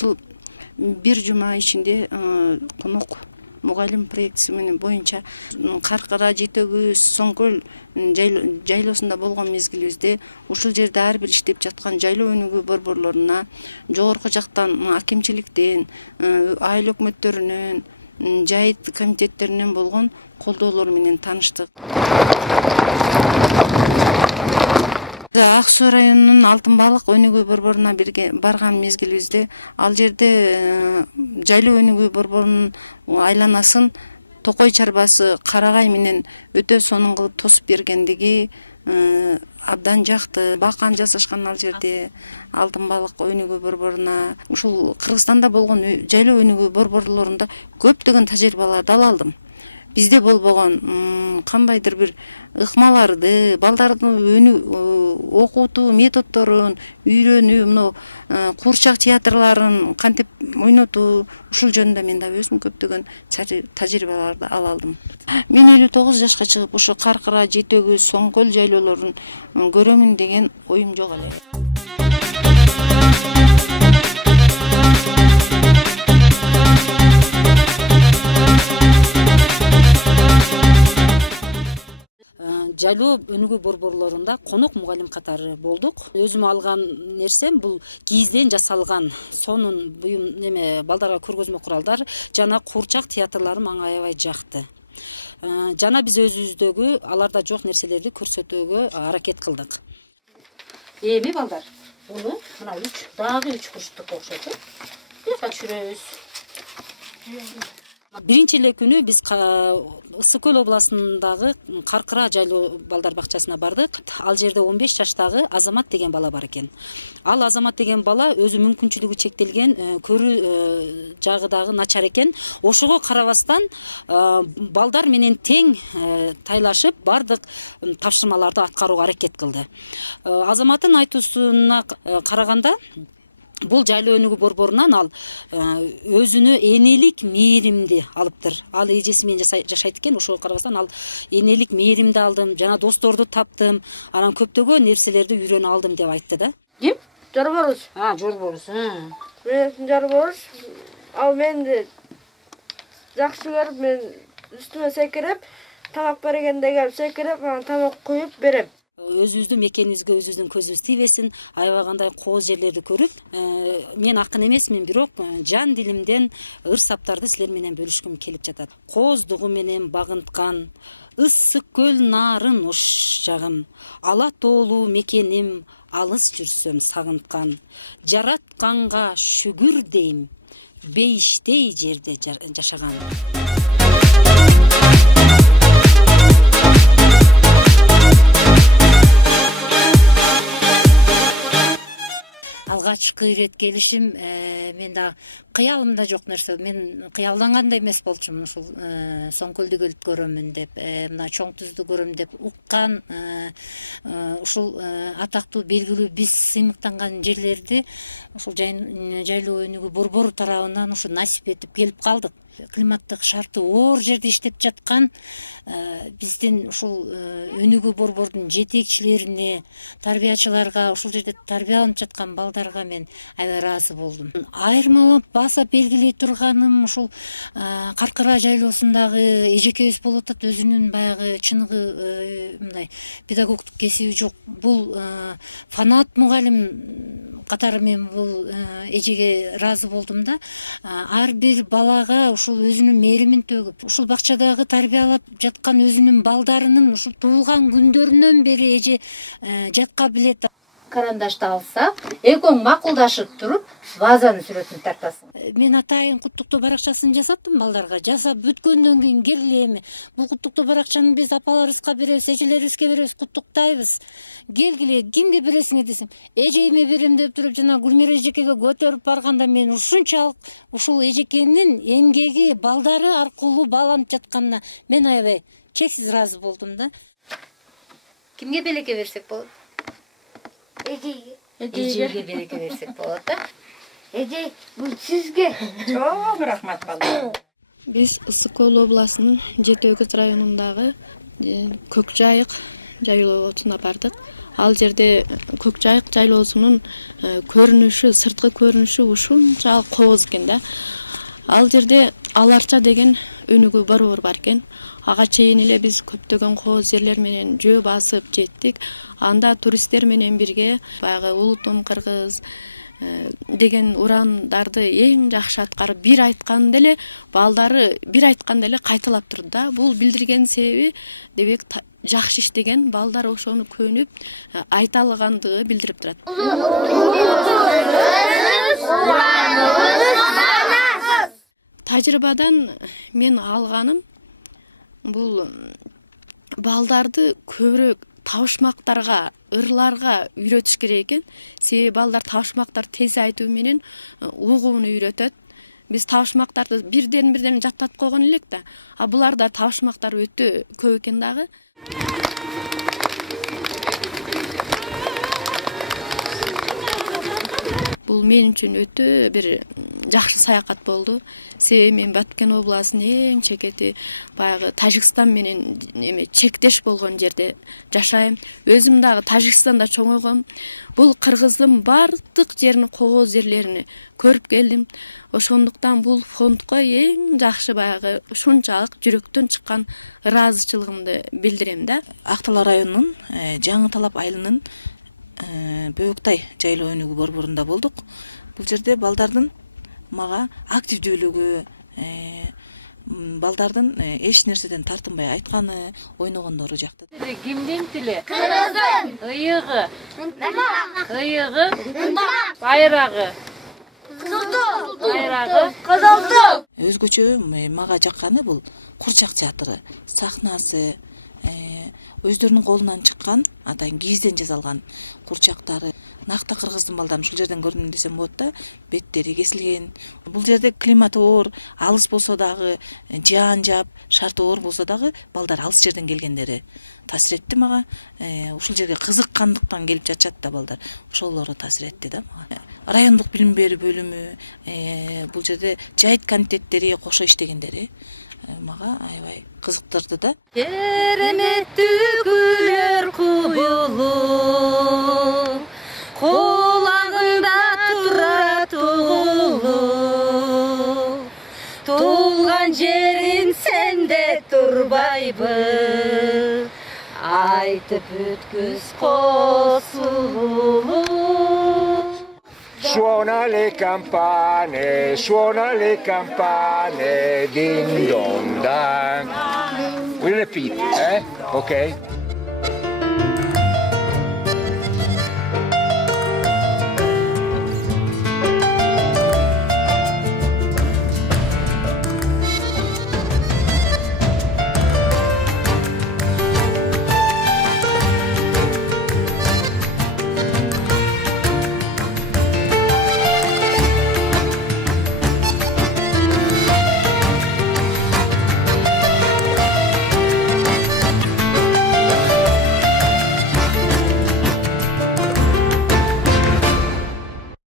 ушул бир жума ичинде конок мугалим проектиси менен боюнча Каркыра, Жети Өгүз, Соңкөл жайлоосунда болгон мезгилибизде ушул жерде ар бир иштеп жаткан жайлоо өнүгүү борборлоруна жогорку жактан акимчиликтен, айыл өкмөттөрүнөн, жайыт комитеттеринен болгон колдоолор менен тааныштык. Ак Суу районунун Алтын балык өнүгүү борборуна барган мезгилибизде ал жерде жайлоо өнүгүү борборунун айланасын токой чарбасы карагай менен өтө сонун кылып тосуп бергендиги абдан жакты. Бакан жасашкан ал жерде Алтын балык өнүгүү борборуна. Ушул Кыргызстанда болгон жайлоо өнүгүү борборлорунда көптөгөн тажрыйбаларды ала алдым. Бизде болбогон кандайдыр бир ыкмаларды, балдардын окутуу методдорун үйрөнүү, мына куурчак театрларын кантип ойнотуу, ушул жөнүндө мен да өзүм көптөгөн тажрыйбаларды ала алдым. Мен 59 жашка чыгып ушу Каркыра, Жети Өгүз, Соңкөл жайлоолорун көрөмүн деген оюм жок эле. Жайлоо өнүгүү борборлорунда конок мугалим катары болдук. Өзүм алган нерсем бул кийизден жасалган сонун буюм балдарга көргөзмө куралдар жана куурчак театрлары мага аябай жакты. Жана биз өзүбүздөгү аларда жок нерселерди көрсөтүүгө аракет кылдык. Эми балдар, буну мына дагы 3 курчтук окшотуп бияка түшүрөбүз. Биринчи эле күнү биз Ысык Көл областындагы Каркыра жайлоо балдар бакчасына бардык. Ал жерде 15 жаштагы Азамат деген бала бар экен. Ал Азамат деген бала өзү мүмкүнчүлүгү чектелген, көрүү жагы дагы начар экен. Ошого карабастан балдар менен тең тайлашып бардык тапшырмаларды аткарууга аракет кылды. Азаматтын айтуусуна караганда, бул жайлоо өнүгүү борборунан ал өзүнө энелик мээримди алыптыр. Ал эжеси менен жашайт экен. Ошого карабастан ал энелик мээримди алдым, жана досторду таптым, анан көптөгөн нерселерди үйрөнүп алдым деп айтты да. Ким? Жарборус. Жорборус. Мен Жарборус. Ал менди жакшы көрүп, мен үстүмө секирип, тамак бергенде келип секирип, анан тамак куюп берем. Өзүбүздүн мекенибизге өзүбүздүн көзүбүз тийбесин, аябагандай кооз жерлерди көрүп, мен акын эмесмин, бирок жан дилимден ыр саптарды силер менен бөлүшкүм келип жатат. Кооздугу менен багынткан ысык көл нарын ош жагым, ала тоолуу мекеним, алыс жүрсөм сагынткан, жаратканга шүгүр дейм, бейиштей жерде жашаган. Алгачкы ирет келишим мен да кыялымда жок нерсе. Мен кыялдангандай эмес болчумун ушул Соңкөлдү келип көрөмүн деп, мына Чоң Түздү көрөм деп уккан, ушул атактуу белгилүү биз сыймыктанган жерлерди ушул жайлоо өнүгүү борбору тарабынан ушу насип этип келип калдык. Климаттык шарты оор жерде иштеп жаткан биздин ушул өнүгүү борбордун жетекчилерине, тарбиячыларга, ушул жерде тарбияланып жаткан балдарга мен аябай ыраазы болдум. Айырмалап баса белгилей турганым ушул Каркыра жайлоосундагы эжекебиз болуп атат, өзүнүн баягы чыныгы мындай педагогдук кесиби жок. Бул фанат мугалим катары мен бул эжеге ыраазы болдум да. Ар бир балага ушул өзүнүн мээримин төгүп, ушул бакчадагы тарбиялап жаткан өзүнүн балдарынын ушул туулган күндөрүнөн бери эже жатка билет. Карандашты алса, экөөң макулдашып туруп, вазанын сүрөтүн тартасың. Мен атайын куттуктоо баракчасын жасаттым балдарга. Жасап бүткөндөн кийин келгиле эми. Бул куттуктоо баракчаны биз апаларыбызга беребиз, эжелерибизге беребиз, куттуктайбыз. Келгиле, кимге бересиңер десем, эжеме берем деп туруп, жана Гүлмира эжекеге көтөрүп барганда мен ушунчалык ушул эжекенин эмгеги балдары аркылуу бааланып жатканына мен аябай чексиз ыраазы болдум да. Кимге белекке берсек болот? Эжеге белекке берсек болот да. Эже, бул сизге. Чоң рахмат балдар. Биз Ысык Көл областынын Жети Өгүз районундагы Көк Жайык жайлоосуна бардык. ал жерде Көк Жайык жайлоосунун көрүнүшү, сырткы көрүнүшү ушунчалык кооз экен да. Ал жерде Аларча деген өнүгүү борбор бар экен. Ага чейин эле биз көптөгөн кооз жерлер менен жөө басып жеттик. Анда туристтер менен бирге баягы Улутум кыргыз деген урандарды эң жакшы аткарып, бир айтканда эле балдары бир айтканда эле кайталап турду да. Бул билдирген себеби демек жакшы иштеген, балдар ошону көнүп айта алгандыгы билдирип турат. Тажрыйбадан мен алганым бул балдарды көбүрөөк табышмактарга, ырларга үйрөтүш керек экен. Себеби балдар табышмактар тез айтуу менен угууну үйрөтөт. Биз табышмактарды бирден жаттап койгон элек да. А буларда табышмактар өтө көп экен дагы. Бул мен үчүн өтө бир жакшы саякат болду. Себеби мен Баткен областынын эң чекети баягы Тажикстан менен чектеш болгон жерде жашайм. Өзүм дагы Тажикстанда чоңойгом. Бул Кыргыздын бардык жерин, кооз жерлерин көрүп келдим. Ошондуктан бул фондко эң жакшы баягы ушунчалык жүрөктөн чыккан ыраазычылыгымды билдирем да. Ак Талаа районунун Жаңы Талап айылынын Бөөктай жайлоо өнүгүү борборунда болдук. Бул жерде балдардын мага активдүүлүгү, балдардын эч нерседен тартынбай айтканы, ойногондору жакты. Кимдин тили? Кыргыздын. Ыйыгы. Ыйыгы. Байрагы. Байрагы. Кызылту. Өзгөчө мага жакканы бул курчак театры, сахнасы, өздөрүнүн колунан чыккан, атайын кийизден жасалган курчактары. Накта кыргыздын балдарын ушул жерден көрдүм десем болот да, беттери кесилген. Бул жерде климат оор, алыс болсо дагы, жаан жаап, шарты оор болсо дагы балдар алыс жерден келгендери таасир этти мага. Ушул жерге кызыккандыктан келип жатышат да балдар. Ошолору таасир этти да мага. Райондук билим берүү бөлүмү, бул жерде жайыт комитеттери кошо иштегендери мага аябай кызыктырды да. Кереметтүү күлөр кубулу, кулагыңда турат угулу, туулган жерин сенде турбайбы, айтып өткүз косулу. Suona le campane, ding dong dang. We repeat, okay?